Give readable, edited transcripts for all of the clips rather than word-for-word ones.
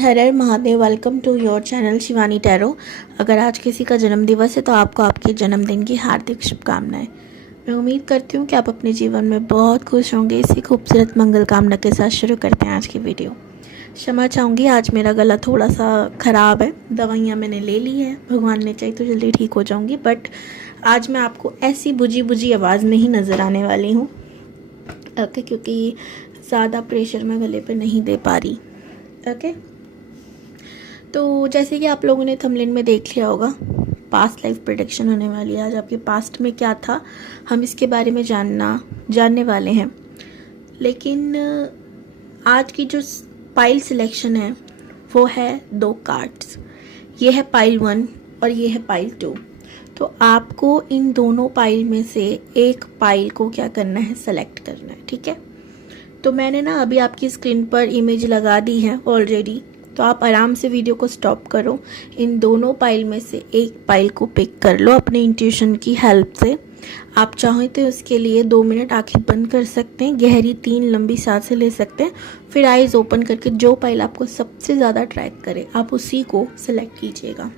Her her Mahadev. Welcome to your channel Shivani tarot. अगर आज किसी का जन्मदिवस है तो आपको आपके जन्मदिन की हार्दिक शुभकामनाएं। मैं उम्मीद करती हूँ कि आप अपने जीवन में बहुत खुश होंगे। इसी खूबसूरत मंगल कामना के साथ शुरू करते हैं आज की वीडियो। क्षमा चाहूँगी, आज मेरा गला थोड़ा सा ख़राब है। दवाइयाँ मैंने ले ली है, भगवान ने चाहे तो जल्दी ठीक हो जाऊँगी, बट आज मैं आपको ऐसी बुझी बुझी आवाज़ में ही नज़र आने वाली हूँ ओके, क्योंकि ज़्यादा प्रेशर मैं गले पे नहीं दे पा रही। ओके, तो जैसे कि आप लोगों ने थंबनेल में देख लिया होगा, पास्ट लाइफ प्रेडिक्शन होने वाली है। आज आपके पास्ट में क्या था हम इसके बारे में जानने वाले हैं। लेकिन आज की जो पाइल सिलेक्शन है वो है 2 कार्ड्स। ये है पाइल 1 और ये है पाइल 2। तो आपको इन दोनों पाइल में से एक पाइल को क्या करना है, सेलेक्ट करना है। ठीक है, तो मैंने ना अभी आपकी स्क्रीन पर इमेज लगा दी है ऑलरेडी, तो आप आराम से वीडियो को स्टॉप करो। इन दोनों पाइल में से एक पाइल को पिक कर लो अपने इंट्यूशन की हेल्प से। आप चाहें तो उसके लिए 2 मिनट आंखें बंद कर सकते हैं, गहरी 3 लंबी सांसें ले सकते हैं, फिर आईज ओपन करके जो पाइल आपको सबसे ज़्यादा अट्रैक्ट करे आप उसी को सिलेक्ट कीजिएगा।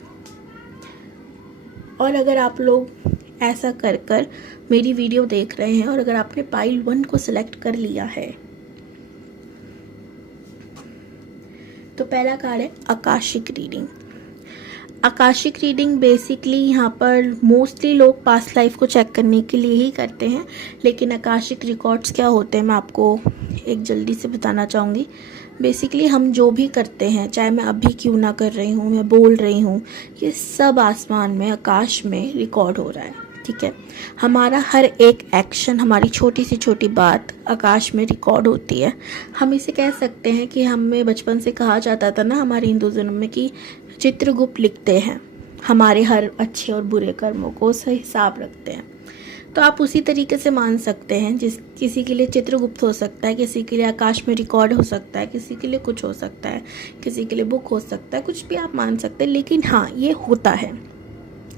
और अगर आप लोग ऐसा कर कर मेरी वीडियो देख रहे हैं और अगर आपने पाइल 1 को सिलेक्ट कर लिया है तो पहला कार्ड है Akashic reading. Akashic reading basically यहाँ पर मोस्टली लोग पास्ट लाइफ को चेक करने के लिए ही करते हैं, लेकिन आकाशिक रिकॉर्ड्स क्या होते हैं मैं आपको एक जल्दी से बताना चाहूँगी। बेसिकली हम जो भी करते हैं, चाहे मैं अभी क्यों ना कर रही हूँ, मैं बोल रही हूँ, ये सब आसमान में, आकाश में रिकॉर्ड हो रहा है। ठीक है, हमारा हर एक एक्शन, हमारी छोटी से छोटी बात आकाश में रिकॉर्ड होती है। हम इसे कह सकते हैं कि हमें बचपन से कहा जाता था ना हमारे हिंदू धर्म में कि चित्रगुप्त लिखते हैं, हमारे हर अच्छे और बुरे कर्मों को सही हिसाब रखते हैं। तो आप उसी तरीके से मान सकते हैं, किसी के लिए चित्रगुप्त हो सकता है, किसी के लिए आकाश में रिकॉर्ड हो सकता है, किसी के लिए कुछ हो सकता है, किसी के लिए बुक हो सकता है, कुछ भी आप मान सकते हैं। लेकिन हाँ, ये होता है,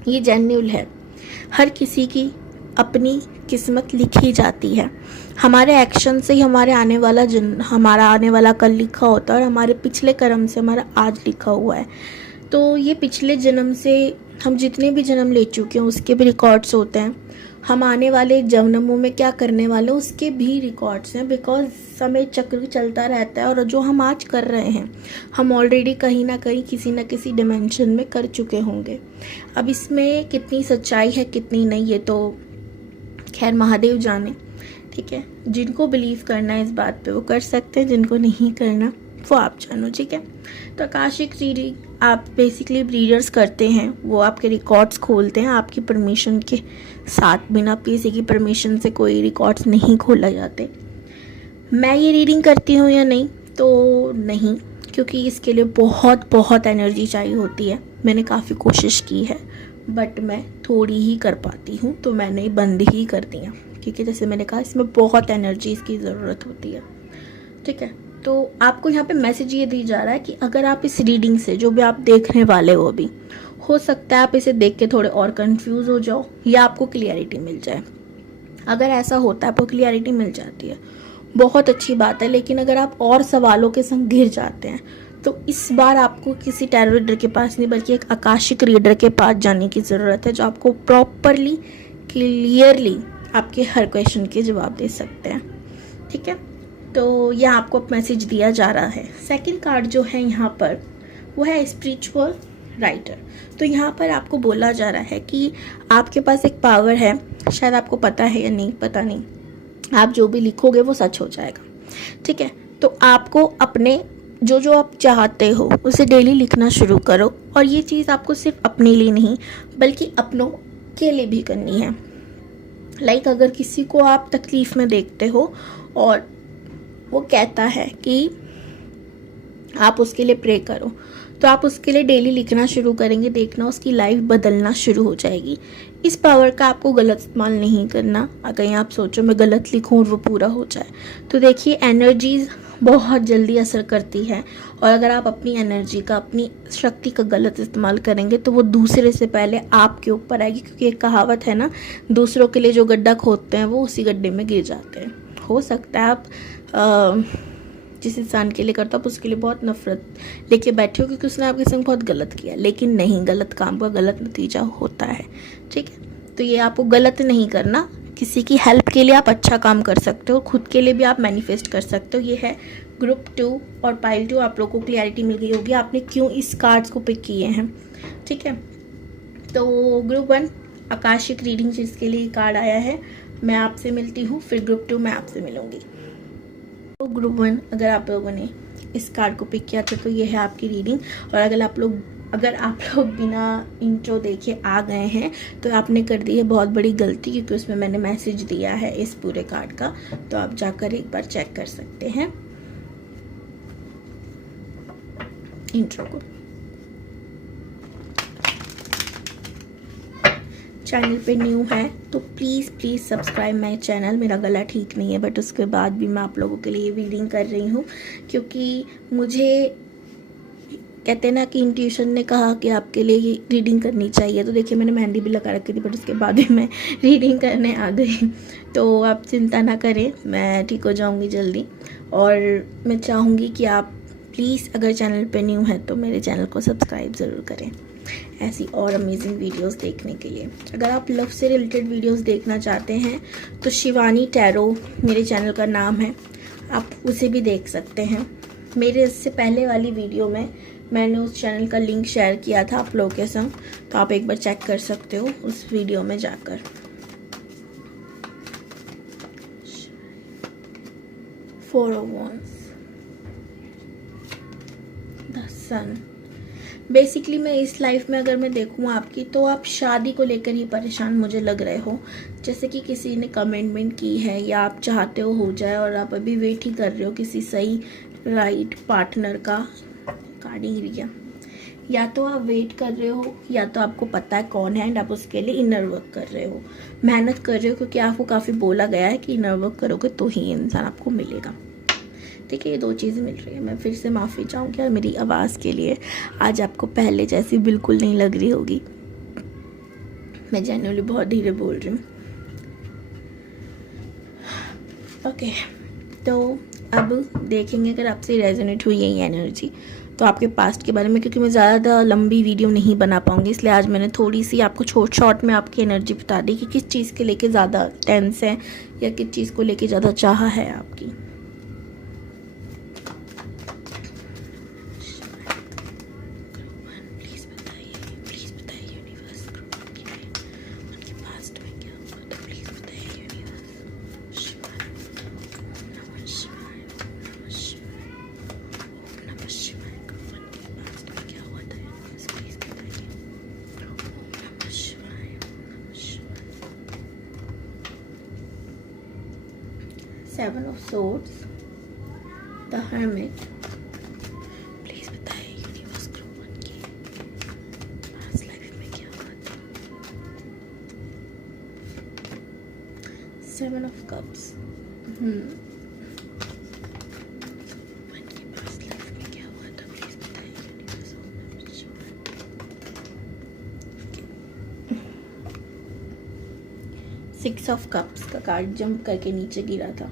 ये जेन्युइन है। हर किसी की अपनी किस्मत लिखी जाती है। हमारे एक्शन से ही हमारा आने वाला कल लिखा होता है और हमारे पिछले कर्म से हमारा आज लिखा हुआ है। तो ये पिछले जन्म से हम जितने भी जन्म ले चुके हैं उसके भी रिकॉर्ड्स होते हैं। हम आने वाले जन्मों में क्या करने वाले उसके भी रिकॉर्ड्स हैं, बिकॉज समय चक्र चलता रहता है और जो हम आज कर रहे हैं हम ऑलरेडी कहीं ना कहीं किसी न किसी डिमेंशन में कर चुके होंगे। अब इसमें कितनी सच्चाई है कितनी नहीं ये तो खैर महादेव जाने। ठीक है, जिनको बिलीव करना है इस बात पे वो कर सकते हैं, जिनको नहीं करना वो आप जानो। ठीक है, तो आकाशिक रीडिंग आप बेसिकली रीडर्स करते हैं, वो आपके रिकॉर्ड्स खोलते हैं आपकी परमिशन के साथ। बिना किसी की परमिशन से कोई रिकॉर्ड्स नहीं खोला जाते। मैं ये रीडिंग करती हूँ या नहीं, तो नहीं, क्योंकि इसके लिए बहुत बहुत एनर्जी चाहिए होती है। मैंने काफ़ी कोशिश की है बट मैं थोड़ी ही कर पाती हूँ, तो मैंने बंद ही कर दिया, क्योंकि जैसे मैंने कहा इसमें बहुत एनर्जी इसकी ज़रूरत होती है। ठीक है, तो आपको यहाँ पे मैसेज ये दी जा रहा है कि अगर आप इस रीडिंग से जो भी आप देखने वाले हो अभी, हो सकता है आप इसे देख के थोड़े और कंफ्यूज हो जाओ या आपको क्लियरिटी मिल जाए। अगर ऐसा होता है, आपको क्लियरिटी मिल जाती है, बहुत अच्छी बात है। लेकिन अगर आप और सवालों के संग घिर जाते हैं तो इस बार आपको किसी टैरो रीडर के पास नहीं बल्कि एक आकाशिक रीडर के पास जाने की ज़रूरत है, जो आपको प्रॉपरली क्लियरली आपके हर क्वेश्चन के जवाब दे सकते हैं। ठीक है, तो यह आपको मैसेज दिया जा रहा है। सेकंड कार्ड जो है यहाँ पर वो है स्पिरिचुअल राइटर। तो यहाँ पर आपको बोला जा रहा है कि आपके पास एक पावर है, शायद आपको पता है या नहीं पता नहीं, आप जो भी लिखोगे वो सच हो जाएगा। ठीक है, तो आपको अपने जो आप चाहते हो उसे डेली लिखना शुरू करो, और ये चीज़ आपको सिर्फ अपने लिए नहीं बल्कि अपनों के लिए भी करनी है। लाइक अगर किसी को आप तकलीफ़ में देखते हो और वो कहता है कि आप उसके लिए प्रे करो, तो आप उसके लिए डेली लिखना शुरू करेंगे, देखना उसकी लाइफ बदलना शुरू हो जाएगी। इस पावर का आपको गलत इस्तेमाल नहीं करना। अगर आप सोचो मैं गलत लिखूं और वो पूरा हो जाए, तो देखिए एनर्जीज बहुत जल्दी असर करती है, और अगर आप अपनी एनर्जी का, अपनी शक्ति का गलत इस्तेमाल करेंगे तो वो दूसरे से पहले आपके ऊपर आएगी। क्योंकि एक कहावत है ना, दूसरों के लिए जो गड्ढा खोदते हैं वो उसी गड्ढे में गिर जाते हैं। हो सकता है आप जिस इंसान के लिए करते हो आप उसके लिए बहुत नफरत लेके बैठे हो क्योंकि उसने आपके संग बहुत गलत किया, लेकिन नहीं, गलत काम का गलत नतीजा होता है, ठीक है। तो ये आपको गलत नहीं करना, किसी की हेल्प के लिए आप अच्छा काम कर सकते हो, खुद के लिए भी आप मैनिफेस्ट कर सकते हो। ये है ग्रुप 2 और पाइल 2। आप लोगों को क्लैरिटी मिल गई होगी आपने क्यों इस कार्ड्स को पिक किए हैं, ठीक है। तो ग्रुप 1 आकाशिक रीडिंग जिसके लिए कार्ड आया है, मैं आपसे मिलती हूँ, फिर ग्रुप 2 मैं आपसे मिलूंगी। तो ग्रुप 1 अगर आप लोगों ने इस कार्ड को पिक किया था तो ये है आपकी रीडिंग। और अगर आप लोग बिना इंट्रो देखे आ गए हैं तो आपने कर दी है बहुत बड़ी गलती, क्योंकि उसमें मैंने मैसेज दिया है इस पूरे कार्ड का, तो आप जाकर एक बार चेक कर सकते हैं इंट्रो को। चैनल पे न्यू है तो प्लीज़ सब्सक्राइब माय चैनल। मेरा गला ठीक नहीं है बट उसके बाद भी मैं आप लोगों के लिए रीडिंग कर रही हूँ, क्योंकि मुझे कहते हैं ना कि इंट्यूशन ने कहा कि आपके लिए ये रीडिंग करनी चाहिए। तो देखिए मैंने मेहंदी भी लगा रखी थी बट उसके बाद भी मैं रीडिंग करने आ गई। तो आप चिंता ना करें, मैं ठीक हो जाऊंगी जल्दी। और मैं चाहूँगी कि आप प्लीज़ अगर चैनल पे न्यू है तो मेरे चैनल को सब्सक्राइब ज़रूर करें ऐसी और अमेजिंग वीडियोस देखने के लिए। अगर आप लव से रिलेटेड वीडियोस देखना चाहते हैं तो शिवानी टैरो मेरे चैनल का नाम है, आप उसे भी देख सकते हैं। मेरे इससे पहले वाली वीडियो में मैंने उस चैनल का लिंक शेयर किया था आप लोगों के संग, तो आप एक बार चेक कर सकते हो उस वीडियो में जाकर। Four of wands, the sun. Basically मैं इस लाइफ में अगर मैं देखूँ आपकी, तो आप शादी को लेकर ही परेशान मुझे लग रहे हो। जैसे कि किसी ने कमिटमेंट की है या आप चाहते हो जाए और आप अभी वेट ही कर रहे हो किसी सही राइट पार्टनर का। कार्ड ही गिर गया। या तो आप वेट कर रहे हो या तो आपको पता है कौन है एंड आप उसके लिए इनर वर्क कर रहे हो, मेहनत कर रहे हो, क्योंकि आपको काफ़ी बोला गया है कि इनर वर्क करोगे तो ही इंसान आपको मिलेगा, ठीक है। ये 2 चीज़ें मिल रही है। मैं फिर से माफ़ी चाहूँगी और मेरी आवाज़ के लिए आज आपको पहले जैसी बिल्कुल नहीं लग रही होगी, मैं जेन्युइनली बहुत धीरे बोल रही हूँ, ओके। तो अब देखेंगे अगर आपसे रेजोनेट हुई यही एनर्जी तो आपके पास्ट के बारे में, क्योंकि मैं ज़्यादा लंबी वीडियो नहीं बना पाऊँगी, इसलिए आज मैंने थोड़ी सी आपको शॉर्ट में आपकी एनर्जी बता दी कि किस चीज़ के लेके ज़्यादा टेंस है या किस चीज़ को लेके ज़्यादा चाह है आपकी। Seven of Swords, The Hermit। Please बताइए यूनिवर्स ग्रुप 1 की पास्ट लाइफ में क्या हुआ था। Seven of Cups, past life में क्या हुआ था, प्लीज बताइए यूनिवर्स। 6 of Cups का कार्ड जंप करके नीचे गिरा था।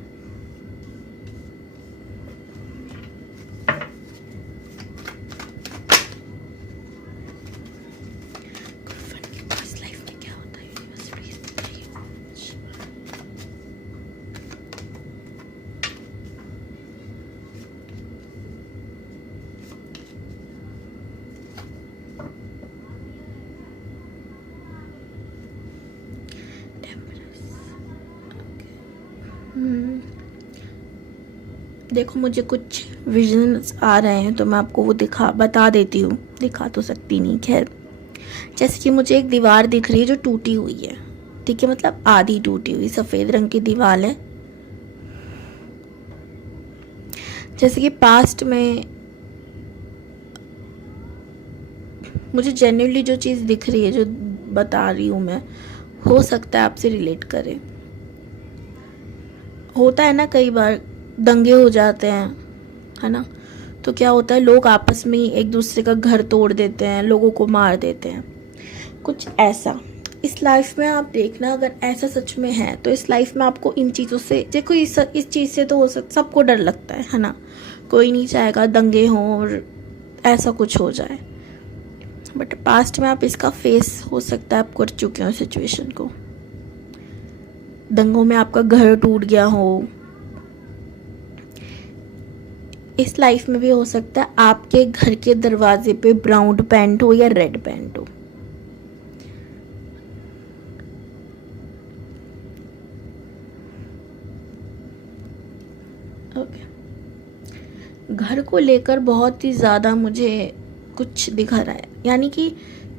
देखो मुझे कुछ विजन्स आ रहे हैं तो मैं आपको वो बता देती हूँ, दिखा तो सकती नहीं, खैर। जैसे कि मुझे एक दीवार दिख रही है जो टूटी हुई है, ठीक है, मतलब आधी टूटी हुई सफ़ेद रंग की दीवार है। जैसे कि पास्ट में मुझे जेन्युइनली जो चीज़ दिख रही है, जो बता रही हूँ मैं, हो सकता है आपसे रिलेट करे। होता है ना कई बार दंगे हो जाते हैं, है ना, तो क्या होता है लोग आपस में ही एक दूसरे का घर तोड़ देते हैं, लोगों को मार देते हैं, कुछ ऐसा। इस लाइफ में आप देखना अगर ऐसा सच में है तो इस लाइफ में आपको इन चीज़ों से, देखो इस चीज़ से तो हो सकता सबको डर लगता है ना, कोई नहीं चाहेगा दंगे हों और ऐसा कुछ हो जाए, बट पास्ट में आप इसका फेस हो सकता है आप कर चुके हो सिचुएशन को। दंगों में आपका घर टूट गया हो। इस लाइफ में भी हो सकता है आपके घर के दरवाजे पे ब्राउन पेंट हो या रेड पेंट हो। ओके, घर को लेकर बहुत ही ज़्यादा मुझे कुछ दिखा रहा है, यानी कि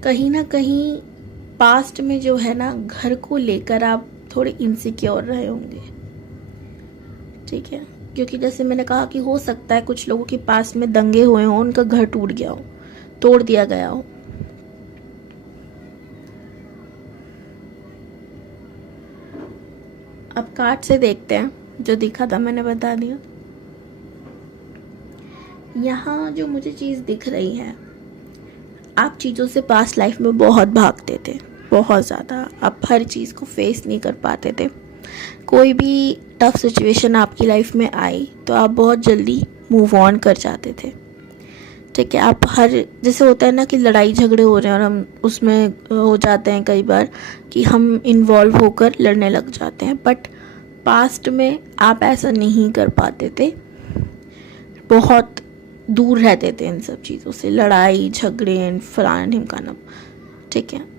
कहीं ना कहीं पास्ट में जो है ना, घर को लेकर आप थोड़े इनसिक्योर रहे होंगे, ठीक है। क्योंकि जैसे मैंने कहा कि हो सकता है कुछ लोगों के पास में दंगे हुए हों, उनका घर टूट गया हो, तोड़ दिया गया हो। अब कार्ड से देखते हैं, जो दिखा था मैंने बता दिया। यहाँ जो मुझे चीज़ दिख रही है, आप चीज़ों से पास्ट लाइफ में बहुत भागते थे, बहुत ज़्यादा। आप हर चीज़ को फेस नहीं कर पाते थे। कोई भी टफ सिचुएशन आपकी लाइफ में आई तो आप बहुत जल्दी मूव ऑन कर जाते थे, ठीक है। आप हर, जैसे होता है ना कि लड़ाई झगड़े हो रहे हैं और हम उसमें हो जाते हैं कई बार कि हम इन्वॉल्व होकर लड़ने लग जाते हैं, बट पास्ट में आप ऐसा नहीं कर पाते थे, बहुत दूर रहते थे इन सब चीज़ों से, लड़ाई झगड़े फलाना ढिमकाना, ठीक है।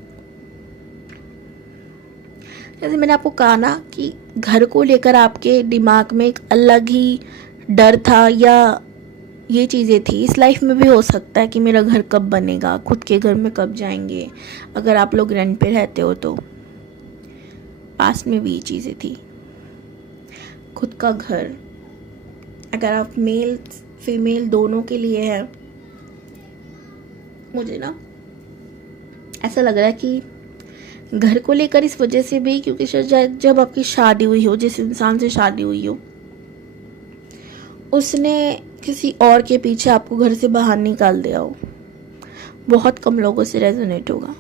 जैसे मैंने आपको कहा ना कि घर को लेकर आपके दिमाग में एक अलग ही डर था, या ये चीज़ें थी। इस लाइफ में भी हो सकता है कि मेरा घर कब बनेगा, खुद के घर में कब जाएंगे, अगर आप लोग रेंट पे रहते हो तो। पास्ट में भी ये चीज़ें थी, खुद का घर। अगर आप मेल फीमेल दोनों के लिए है, मुझे ना ऐसा लग रहा है कि घर को लेकर इस वजह से भी, क्योंकि शायद जब आपकी शादी हुई हो, जिस इंसान से शादी हुई हो, उसने किसी और के पीछे आपको घर से बाहर निकाल दिया हो। बहुत कम लोगों से रेजोनेट होगा,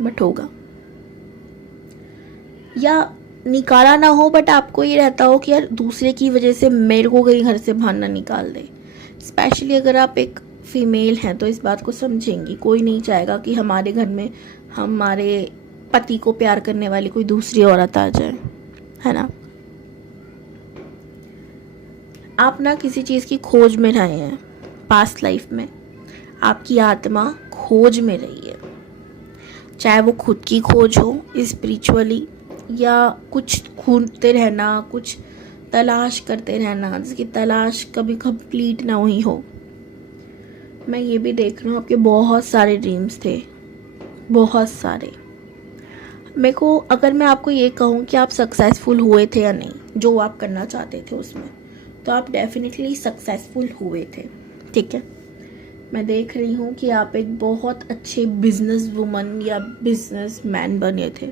बट होगा। या निकाला ना हो, बट आपको ये रहता हो कि यार दूसरे की वजह से मेरे को कहीं घर से बाहर ना निकाल दे। स्पेशली अगर आप एक फीमेल हैं तो इस बात को समझेंगी। कोई नहीं चाहेगा कि हमारे घर में हमारे पति को प्यार करने वाली कोई दूसरी औरत आ जाए, है ना। आप ना किसी चीज़ की खोज में रहे हैं पास्ट लाइफ में, आपकी आत्मा खोज में रही है, चाहे वो खुद की खोज हो स्पिरिचुअली, या कुछ ढूंढते रहना, कुछ तलाश करते रहना, जिसकी तलाश कभी कंप्लीट ना हुई हो। मैं ये भी देख रही हूँ आपके बहुत सारे ड्रीम्स थे, बहुत सारे। मेरे को, अगर मैं आपको ये कहूँ कि आप सक्सेसफुल हुए थे या नहीं जो आप करना चाहते थे उसमें, तो आप डेफिनेटली सक्सेसफुल हुए थे, ठीक है। मैं देख रही हूँ कि आप एक बहुत अच्छे बिजनेस वुमन या बिजनेस मैन बने थे।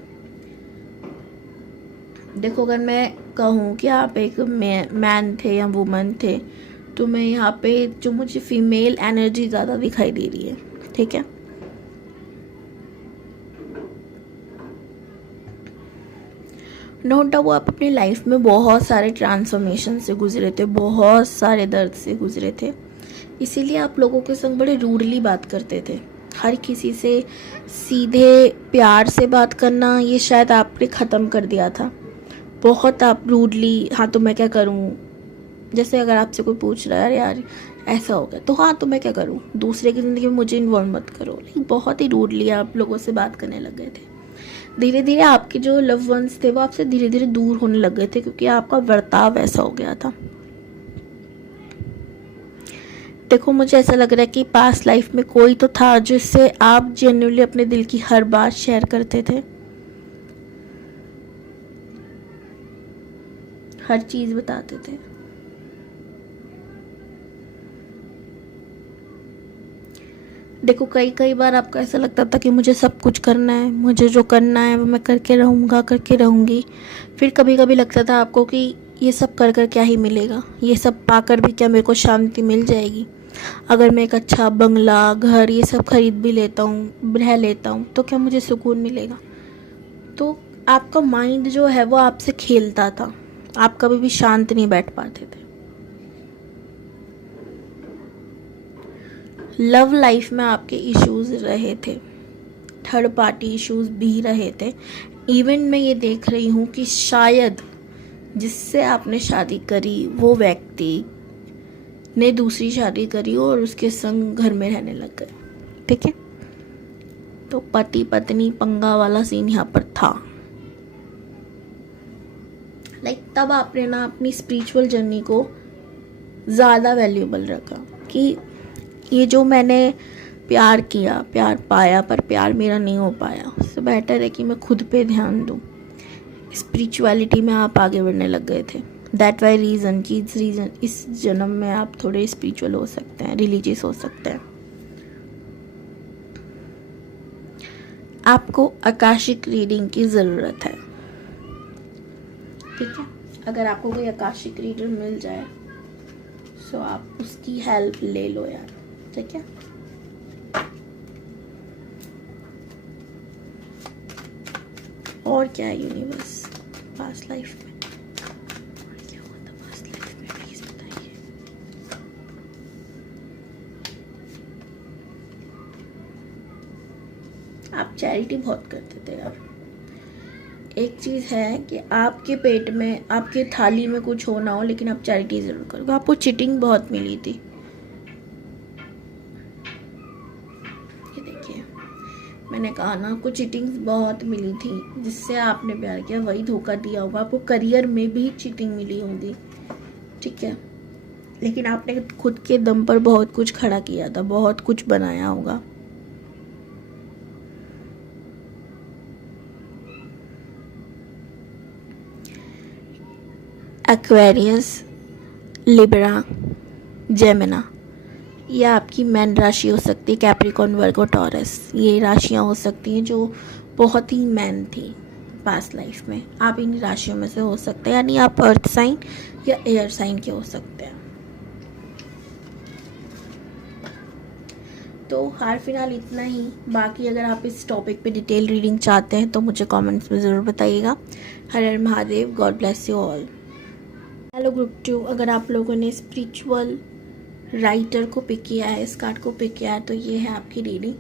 देखो, अगर मैं कहूँ कि आप एक मैन थे या वुमन थे, तो मैं यहाँ पे जो मुझे फीमेल एनर्जी ज़्यादा दिखाई दे रही है, ठीक है। नो डाउट आप अपनी लाइफ में बहुत सारे ट्रांसफॉर्मेशन से गुजरे थे, बहुत सारे दर्द से गुजरे थे, इसीलिए आप लोगों के संग बड़े रूडली बात करते थे। हर किसी से सीधे प्यार से बात करना ये शायद आपने ख़त्म कर दिया था। बहुत आप रूडली, हाँ तो मैं क्या करूँ, जैसे अगर आपसे कोई पूछ रहा है यार ऐसा हो गया तो हाँ तो मैं क्या करूँ, दूसरे की ज़िंदगी में मुझे इन्वॉल्व मत करो, लेकिन बहुत ही रूडली आप लोगों से बात करने लग गए थे। धीरे धीरे आपके जो लव वंस थे वो आपसे धीरे धीरे दूर होने लग गए थे, क्योंकि आपका बर्ताव ऐसा हो गया था। देखो, मुझे ऐसा लग रहा है कि पास्ट लाइफ में कोई तो था जिससे आप जेन्युइनली अपने दिल की हर बात शेयर करते थे, हर चीज़ बताते थे। देखो, कई बार आपको ऐसा लगता था कि मुझे सब कुछ करना है, मुझे जो करना है वो मैं करके रहूँगा, करके रहूँगी। फिर कभी कभी लगता था आपको कि ये सब कर कर क्या ही मिलेगा, ये सब पाकर भी क्या मेरे को शांति मिल जाएगी। अगर मैं एक अच्छा बंगला, घर, ये सब खरीद भी लेता हूँ, रह लेता हूँ, तो क्या मुझे सुकून मिलेगा। तो आपका माइंड जो है वो आपसे खेलता था, आप कभी भी शांत नहीं बैठ पाते थे। लव लाइफ में आपके इश्यूज रहे थे, थर्ड पार्टी इश्यूज भी रहे थे। इवन मैं ये देख रही हूँ कि शायद जिससे आपने शादी करी वो व्यक्ति ने दूसरी शादी करी और उसके संग घर में रहने लग गए। ठीक है, तो पति पत्नी पंगा वाला सीन यहाँ पर था। तब आपने ना अपनी स्पिरिचुअल जर्नी को ज़्यादा वैल्यूएबल रखा कि ये जो मैंने प्यार किया, प्यार पाया, पर प्यार मेरा नहीं हो पाया, उससे बेटर है कि मैं खुद पे ध्यान दूँ। स्पिरिचुअलिटी में आप आगे बढ़ने लग गए थे। दैट वाई रीज़न कि इस जन्म में आप थोड़े स्पिरिचुअल हो सकते हैं, रिलीजियस हो सकते हैं। आपको आकाशिक रीडिंग की ज़रूरत है। ठीक है, अगर आपको कोई आकाशिक रीडर मिल जाए तो आप उसकी हेल्प ले लो यार। ठीक है, और क्या है यूनिवर्स पास्ट लाइफ में, क्या हुआ था पास्ट लाइफ में, प्लीज बताइए। आप चैरिटी बहुत करते थे यार। एक चीज़ है कि आपके पेट में, आपके थाली में कुछ हो ना हो, लेकिन आप चैरिटी ज़रूर करोगे। आपको चीटिंग बहुत मिली थी। ये देखिए, मैंने कहा ना, आपको चीटिंग्स बहुत मिली थी, जिससे आपने प्यार किया वही धोखा दिया होगा। आपको करियर में भी चीटिंग मिली होगी। ठीक है, लेकिन आपने खुद के दम पर बहुत कुछ खड़ा किया था, बहुत कुछ बनाया होगा। एक्वेरियस, लिब्रा, जेमिना, ये आपकी मैन राशि हो सकती है। कैप्रिकॉर्न, वर्गो, टॉरस, ये राशियां हो सकती हैं जो बहुत ही मैन थी पास्ट लाइफ में। आप इन राशियों में से हो सकते हैं, यानी आप अर्थ साइन या एयर साइन के हो सकते हैं। तो हाल फिलहाल इतना ही। बाकी अगर आप इस टॉपिक पे डिटेल रीडिंग चाहते हैं तो मुझे कमेंट्स में ज़रूर बताइएगा। हर हर Mahadev, God bless you all. Hello group 2, अगर आप लोगों ने स्पिरिचुअल राइटर को पिक किया है, इस कार्ड को पिक किया है, तो ये है आपकी रीडिंग।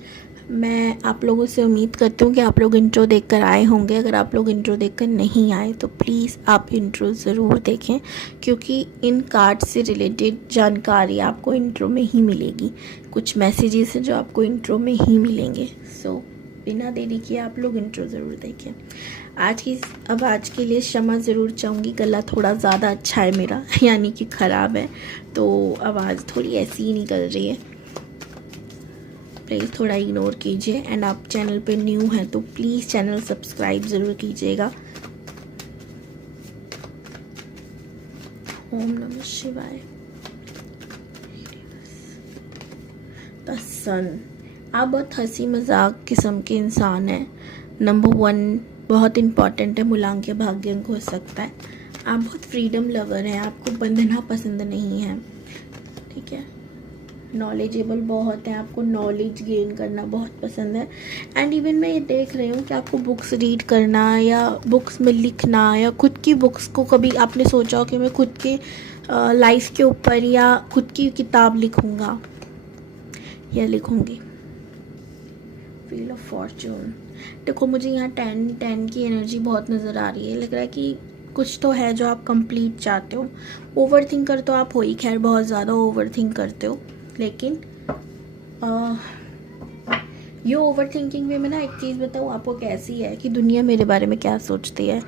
मैं आप लोगों से उम्मीद करती हूँ कि आप लोग इंट्रो देखकर आए होंगे। अगर आप लोग इंट्रो देखकर नहीं आए तो प्लीज़ आप इंट्रो ज़रूर देखें, क्योंकि इन कार्ड से रिलेटेड जानकारी आपको इंट्रो में ही मिलेगी। कुछ मैसेजेस हैं जो आपको इंट्रो में ही मिलेंगे। सो बिना देरी किए आप लोग इंट्रो ज़रूर देखें। आज के लिए क्षमा ज़रूर चाहूँगी, गला थोड़ा ज़्यादा अच्छा है मेरा, यानी कि ख़राब है, तो आवाज़ थोड़ी ऐसी ही निकल रही है। प्लीज़ थोड़ा इग्नोर कीजिए। एंड आप चैनल पे न्यू हैं तो प्लीज़ चैनल सब्सक्राइब ज़रूर कीजिएगा। ओम नमः शिवाय। द सन, आप बहुत हंसी मजाक किस्म के इंसान हैं। नंबर 1 बहुत इम्पॉर्टेंट है, मूलांक भाग्य अंक हो सकता है। आप बहुत फ्रीडम लवर हैं, आपको बंधना पसंद नहीं है। ठीक है, नॉलेजेबल बहुत है, आपको नॉलेज गेन करना बहुत पसंद है। एंड इवन मैं ये देख रही हूँ कि आपको बुक्स रीड करना या बुक्स में लिखना या खुद की बुक्स को, कभी आपने सोचा हो कि मैं खुद के लाइफ के ऊपर या खुद की किताब लिखूँगा या लिखूँगी। व्हील ऑफ फॉर्चून, देखो मुझे यहाँ 10 की एनर्जी बहुत नज़र आ रही है। लग रहा है कि कुछ तो है जो आप कंप्लीट चाहते हो। ओवर थिंकर तो आप हो ही, खैर बहुत ज़्यादा ओवर थिंक करते हो, लेकिन ये ओवर थिंकिंग में मैं ना एक चीज़ बताऊँ आपको कैसी है कि दुनिया मेरे बारे में क्या सोचती है।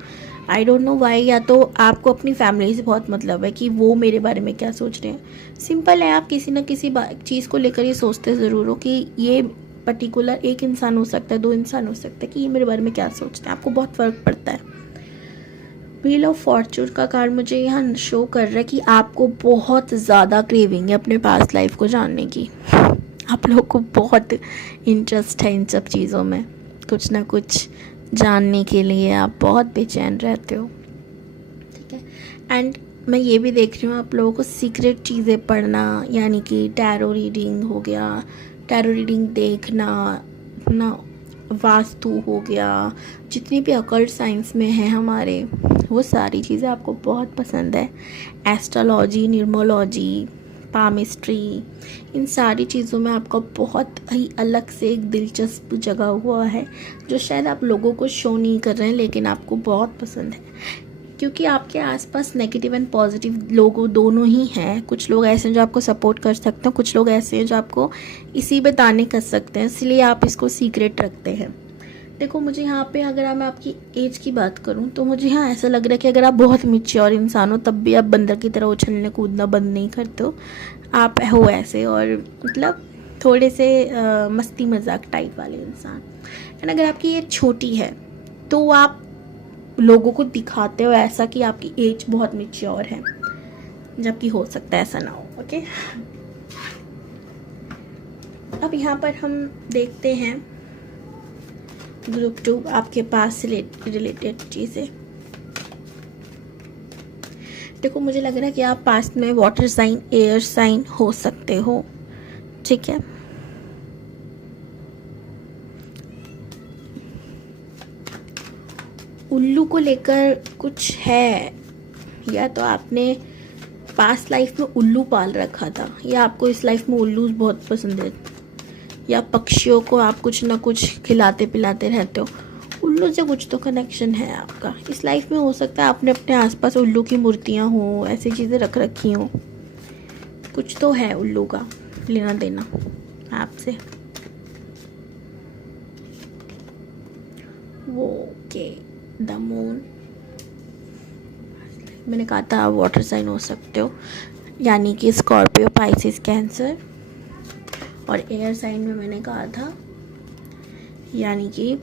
I don't know why. या तो आपको अपनी फैमिली से बहुत मतलब है कि वो मेरे बारे में क्या सोच रहे हैं। सिंपल है, आप किसी न किसी चीज़ को लेकर ये सोचते ज़रूर हो कि ये पर्टिकुलर एक इंसान हो सकता है, 2 इंसान हो सकता है, कि ये मेरे बारे में क्या सोचते हैं। आपको बहुत फ़र्क पड़ता है। व्हील ऑफ फॉर्चून का कार्ड मुझे यहाँ शो कर रहा है कि आपको बहुत ज़्यादा क्रेविंग है अपने पास्ट लाइफ को जानने की। आप लोगों को बहुत इंटरेस्ट है इन सब चीज़ों में, कुछ ना कुछ जानने के लिए आप बहुत बेचैन रहते हो। ठीक है, एंड मैं ये भी देख रही हूँ आप लोगों को सीक्रेट चीज़ें पढ़ना, यानी कि टैरो रीडिंग हो गया, टैरो रीडिंग देखना ना, वास्तु हो गया, जितनी भी अकल्ट साइंस में है हमारे, वो सारी चीज़ें आपको बहुत पसंद है। एस्ट्रोलॉजी, न्यूमरोलॉजी, पामिस्ट्री, इन सारी चीज़ों में आपका बहुत ही अलग से एक दिलचस्प जगह हुआ है जो शायद आप लोगों को शो नहीं कर रहे हैं, लेकिन आपको बहुत पसंद है क्योंकि आपके आसपास नेगेटिव एंड पॉजिटिव लोग दोनों ही हैं। कुछ लोग ऐसे हैं जो आपको सपोर्ट कर सकते हैं, कुछ लोग ऐसे हैं जो आपको इसी पे ताने कर सकते हैं, इसलिए आप इसको सीक्रेट रखते हैं। देखो मुझे यहाँ पे अगर मैं आपकी एज की बात करूँ तो मुझे यहाँ ऐसा लग रहा है कि अगर आप बहुत मैच्योर इंसान हो तब भी आप बंदर की तरह उछलने कूदना बंद नहीं करते हो। आप हो ऐसे, और मतलब थोड़े से मस्ती मजाक टाइप वाले इंसान। एंड अगर आपकी एज छोटी है तो आप लोगों को दिखाते हो ऐसा कि आपकी एज बहुत मैच्योर है, जबकि हो सकता है ऐसा ना हो। ओके, अब यहाँ पर हम देखते हैं ग्रुप 2, आपके पास से रिलेटेड चीज़ें। देखो मुझे लग रहा है कि आप पास्ट में वाटर साइन, एयर साइन हो सकते हो, ठीक है। उल्लू को लेकर कुछ है, या तो आपने पास्ट लाइफ में उल्लू पाल रखा था, या आपको इस लाइफ में उल्लू बहुत पसंद है, या पक्षियों को आप कुछ ना कुछ खिलाते पिलाते रहते हो। उल्लू से कुछ तो कनेक्शन है आपका इस लाइफ में। हो सकता है आपने अपने आसपास उल्लू की मूर्तियाँ हो, ऐसी चीज़ें रख रखी हो, कुछ तो है उल्लू का लेना देना आपसे। वो के द मून, मैंने कहा था आप वाटर साइन हो सकते हो, यानी कि स्कॉर्पियो, पाइसिस, कैंसर। और एयर साइन में मैंने कहा था यानी कि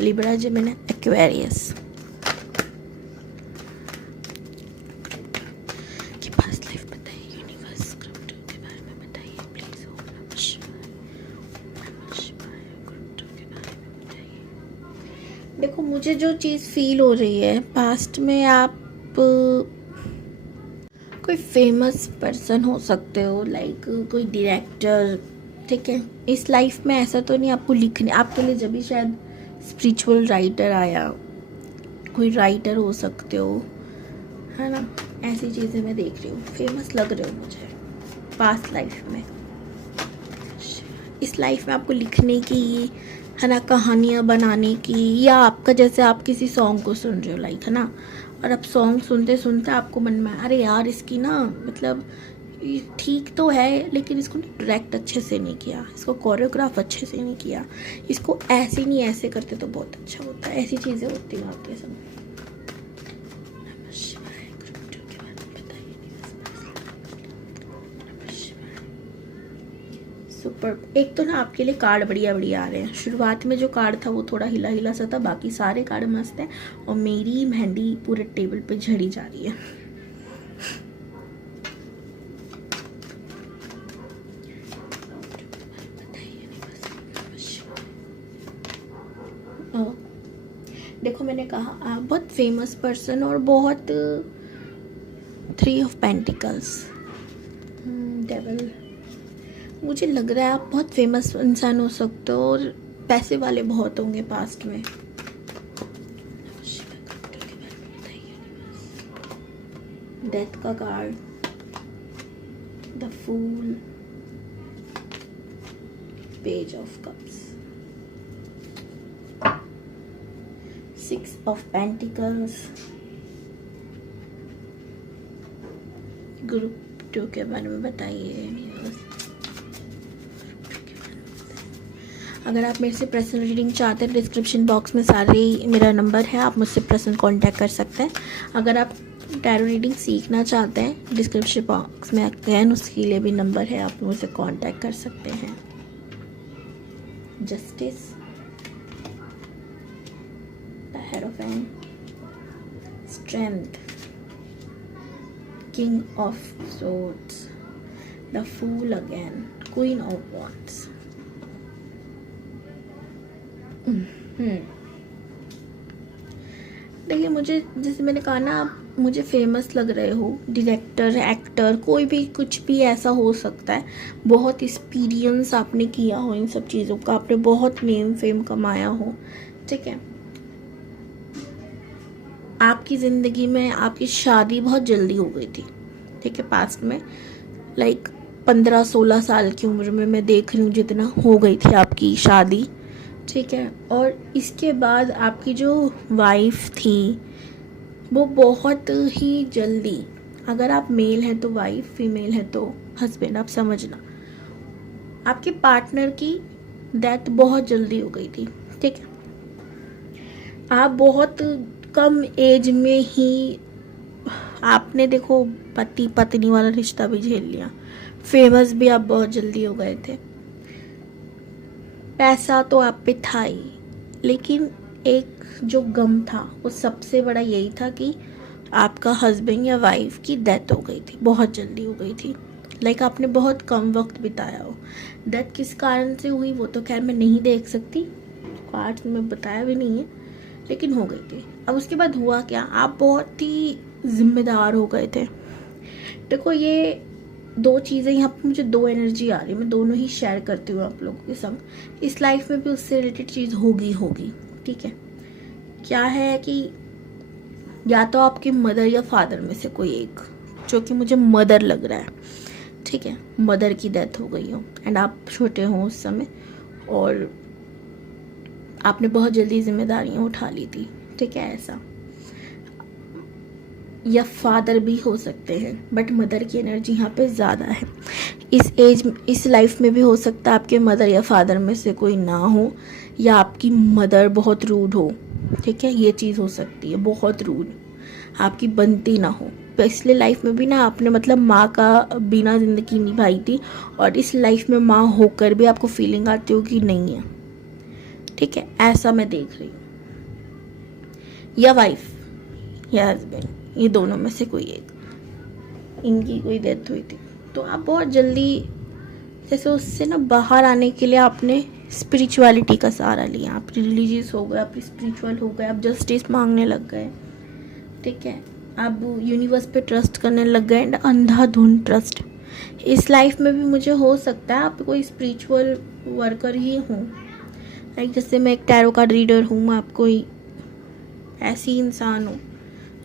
लिब्रा, जेमिनी, एक्वेरियस। कि पास्ट लाइफ बताइए, यूनिवर्स ग्रुप 2 के बारे में बताइए प्लीज। ओम नमः शिवाय, ओम नमः शिवाय, ग्रुप 2 के बारे में बताइए। देखो मुझे जो चीज़ फील हो रही है, पास्ट में आप कोई फेमस पर्सन हो सकते हो, लाइक कोई डायरेक्टर, ठीक है। इस लाइफ में ऐसा तो नहीं आपको लिखने, आपके लिए जब भी शायद स्पिरिचुअल राइटर आया, कोई राइटर हो सकते हो, है ना। ऐसी चीज़ें मैं देख रही हूँ, फेमस लग रहे हो मुझे पास्ट लाइफ में। इस लाइफ में आपको लिखने की, है ना, कहानियाँ बनाने की, या आपका जैसे आप किसी सॉन्ग को सुन रहे हो, लाइक, है ना, और अब सॉन्ग सुनते सुनते आपको मन में अरे यार इसकी ना मतलब ठीक तो है लेकिन इसको डायरेक्ट अच्छे से नहीं किया, इसको कोरियोग्राफ अच्छे से नहीं किया, इसको ऐसे नहीं ऐसे करते तो बहुत अच्छा होता है। ऐसी चीज़ें होती हैं आपके साथ। सुपर। एक तो ना आपके लिए कार्ड बढ़िया बढ़िया आ रहे हैं। शुरुआत में जो कार्ड था वो थोड़ा हिला हिला सा था, बाकी सारे कार्ड मस्त हैं, और मेरी मेहंदी पूरे टेबल पे झड़ी जा रही है। देखो मैंने कहा आप बहुत फेमस पर्सन और बहुत 3 ऑफ पेंटिकल्स, डेविल। मुझे लग रहा है आप बहुत फेमस इंसान हो सकते हो और पैसे वाले बहुत होंगे पास्ट में। डेथ का card, the fool, page of cups, 6 of pentacles. Group 2 के बारे में बताइए। अगर आप मेरे से पर्सनल रीडिंग चाहते हैं, डिस्क्रिप्शन बॉक्स में सारे मेरा नंबर है, आप मुझसे पर्सनल कांटेक्ट कर सकते हैं। अगर आप टैरो रीडिंग सीखना चाहते हैं, डिस्क्रिप्शन बॉक्स में अगेन उसके लिए भी नंबर है, आप मुझसे कांटेक्ट कर सकते हैं। Justice, the hierophant, strength, king of swords, the fool again, queen of wands. देखिए मुझे, जैसे मैंने कहा ना, आप मुझे फेमस लग रहे हो, डायरेक्टर, एक्टर, कोई भी कुछ भी ऐसा हो सकता है। बहुत एक्सपीरियंस आपने किया हो इन सब चीज़ों का, आपने बहुत नेम फेम कमाया हो, ठीक है। आपकी ज़िंदगी में आपकी शादी बहुत जल्दी हो गई थी, ठीक है, पास्ट में। लाइक 15-16 साल की उम्र में मैं देख रही हूँ जितना हो गई थी आपकी शादी, ठीक है। और इसके बाद आपकी जो वाइफ थी वो बहुत ही जल्दी, अगर आप मेल हैं तो वाइफ, फीमेल है तो हस्बैंड, आप समझना, आपके पार्टनर की डेथ बहुत जल्दी हो गई थी, ठीक है। आप बहुत कम एज में ही आपने देखो पति पत्नी वाला रिश्ता भी झेल लिया, फेमस भी आप बहुत जल्दी हो गए थे, पैसा तो आप पे था ही, लेकिन एक जो गम था वो सबसे बड़ा यही था कि आपका हस्बैंड या वाइफ की डेथ हो गई थी, बहुत जल्दी हो गई थी। लाइक आपने बहुत कम वक्त बिताया हो। डेथ किस कारण से हुई वो तो खैर मैं नहीं देख सकती, कार्ड्स में बताया भी नहीं है, लेकिन हो गई थी। अब उसके बाद हुआ क्या, आप बहुत ही जिम्मेदार हो गए थे। देखो ये दो चीज़ें यहाँ पर मुझे दो एनर्जी आ रही है, मैं दोनों ही शेयर करती हूँ आप लोगों के संग। इस लाइफ में भी उससे रिलेटेड चीज़ होगी, ठीक है। क्या है कि या तो आपके मदर या फादर में से कोई एक, जो कि मुझे मदर लग रहा है, ठीक है, मदर की डेथ हो गई हो एंड आप छोटे हो उस समय और आपने बहुत जल्दी जिम्मेदारियां उठा ली थी, ठीक है, ऐसा। या फादर भी हो सकते हैं, बट मदर की एनर्जी यहाँ पे ज़्यादा है। इस लाइफ में भी हो सकता है आपके मदर या फादर में से कोई ना हो, या आपकी मदर बहुत रूड हो, ठीक है, ये चीज़ हो सकती है, बहुत रूड, आपकी बनती ना हो। पिछले लाइफ में भी ना आपने मतलब माँ का बिना ज़िंदगी निभाई थी, और इस लाइफ में माँ होकर भी आपको फीलिंग आती हो कि नहीं है, ठीक है, ऐसा मैं देख रही हूँ। या वाइफ या हस्बैंड, ये दोनों में से कोई एक, इनकी कोई डेथ हुई थी, तो आप बहुत जल्दी जैसे उससे ना बाहर आने के लिए आपने स्पिरिचुअलिटी का सहारा लिया, आप रिलीजियस हो गए, आप स्पिरिचुअल हो गए, आप जस्टिस मांगने लग गए, ठीक है, आप यूनिवर्स पे ट्रस्ट करने लग गए, एंड अंधाधुंध ट्रस्ट। इस लाइफ में भी मुझे हो सकता है आप कोई स्पिरिचुअल वर्कर ही हूँ, लाइक जैसे मैं एक टैरो कार्ड रीडर हूँ, मैं आप कोई ऐसी इंसान हूँ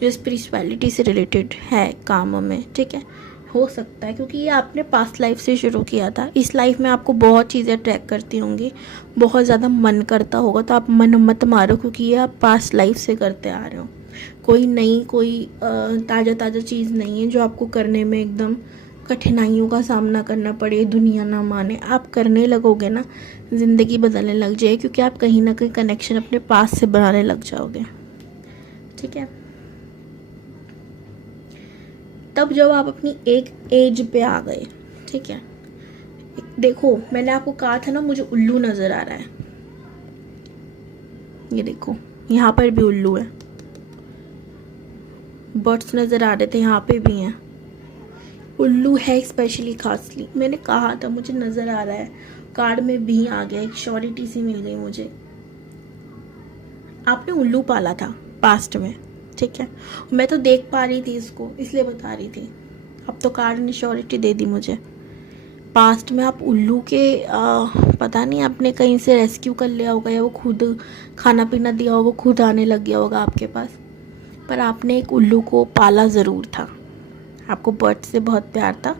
जो स्पिरिचुअलिटी से रिलेटेड है कामों में, ठीक है, हो सकता है, क्योंकि ये आपने पास्ट लाइफ से शुरू किया था। इस लाइफ में आपको बहुत चीज़ें अट्रैक्ट करती होंगी, बहुत ज़्यादा मन करता होगा, तो आप मन मत मारो, क्योंकि ये आप पास्ट लाइफ से करते आ रहे हो। कोई नई कोई ताज़ा चीज़ नहीं है जो आपको करने में एकदम कठिनाइयों का सामना करना पड़े, दुनिया ना माने। आप करने लगोगे ना, ज़िंदगी बदलने लग जाए, क्योंकि आप कहीं ना कहीं कनेक्शन अपने पास से बनाने लग जाओगे, ठीक है। तब जब आप अपनी एक एज पे आ गए, ठीक है, देखो मैंने आपको कहा था ना मुझे उल्लू नज़र आ रहा है, ये देखो यहाँ पर भी उल्लू है, बर्ड्स नज़र आ रहे थे, यहाँ पे भी हैं, उल्लू है स्पेशली खासली। मैंने कहा था मुझे नज़र आ रहा है, कार्ड में भी आ गया, एक श्योरिटी सी मिल गई मुझे। आपने उल्लू पाला था पास्ट में, ठीक है, मैं तो देख पा रही थी इसको, इसलिए बता रही थी। अब तो कार्ड ने श्योरिटी दे दी मुझे। पास्ट में आप उल्लू के पता नहीं आपने कहीं से रेस्क्यू कर लिया होगा, या वो खुद खाना पीना दिया होगा, वो खुद आने लग गया होगा आपके पास, पर आपने एक उल्लू को पाला ज़रूर था। आपको बर्ड से बहुत प्यार था,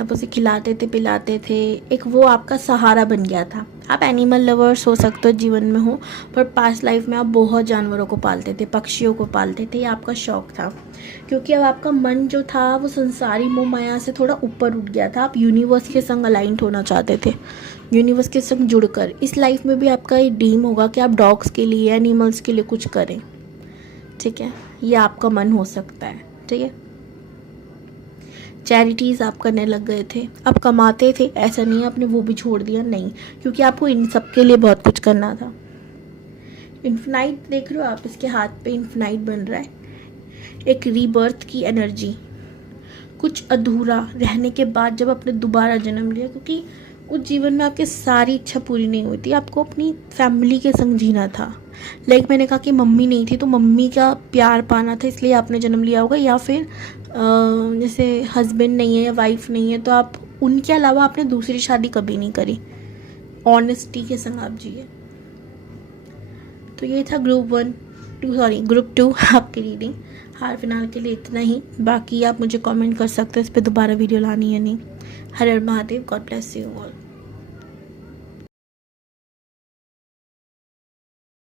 आप उसे खिलाते थे, पिलाते थे, एक वो आपका सहारा बन गया था। आप एनिमल लवर्स हो सकते हो जीवन में हो, पर पास्ट लाइफ में आप बहुत जानवरों को पालते थे, पक्षियों को पालते थे, ये आपका शौक था। क्योंकि अब आपका मन जो था वो संसारी मोह माया से थोड़ा ऊपर उठ गया था, आप यूनिवर्स के संग अलाइंड होना चाहते थे, यूनिवर्स के संग जुड़कर। इस लाइफ में भी आपका ये ड्रीम होगा कि आप डॉग्स के लिए, एनिमल्स के लिए कुछ करें, ठीक है, ये आपका मन हो सकता है, ठीक है। चैरिटीज़ आप करने लग गए थे, आप कमाते थे, ऐसा नहीं है आपने वो भी छोड़ दिया, नहीं, क्योंकि आपको इन सब के लिए बहुत कुछ करना था। इन्फिनाइट देख रहे हो आप, इसके हाथ पे इन्फिनाइट बन रहा है, एक रीबर्थ की एनर्जी, कुछ अधूरा रहने के बाद जब आपने दोबारा जन्म लिया, क्योंकि उस जीवन में आपकी सारी इच्छा पूरी नहीं हुई थी, आपको अपनी फैमिली के संग जीना था। लाइक मैंने कहा कि मम्मी नहीं थी तो मम्मी का प्यार पाना था, इसलिए आपने जन्म लिया होगा, या फिर जैसे हस्बैंड नहीं है या वाइफ नहीं है तो आप उनके अलावा आपने दूसरी शादी कभी नहीं करी, ऑनेस्टी के संग आप जिए। तो ये था ग्रुप 2 आपकी रीडिंग। फिलहाल के लिए इतना ही। बाकी आप मुझे कमेंट कर सकते हैं इस पर दोबारा वीडियो लानी है नहीं। हर हर Mahadev, God bless you all.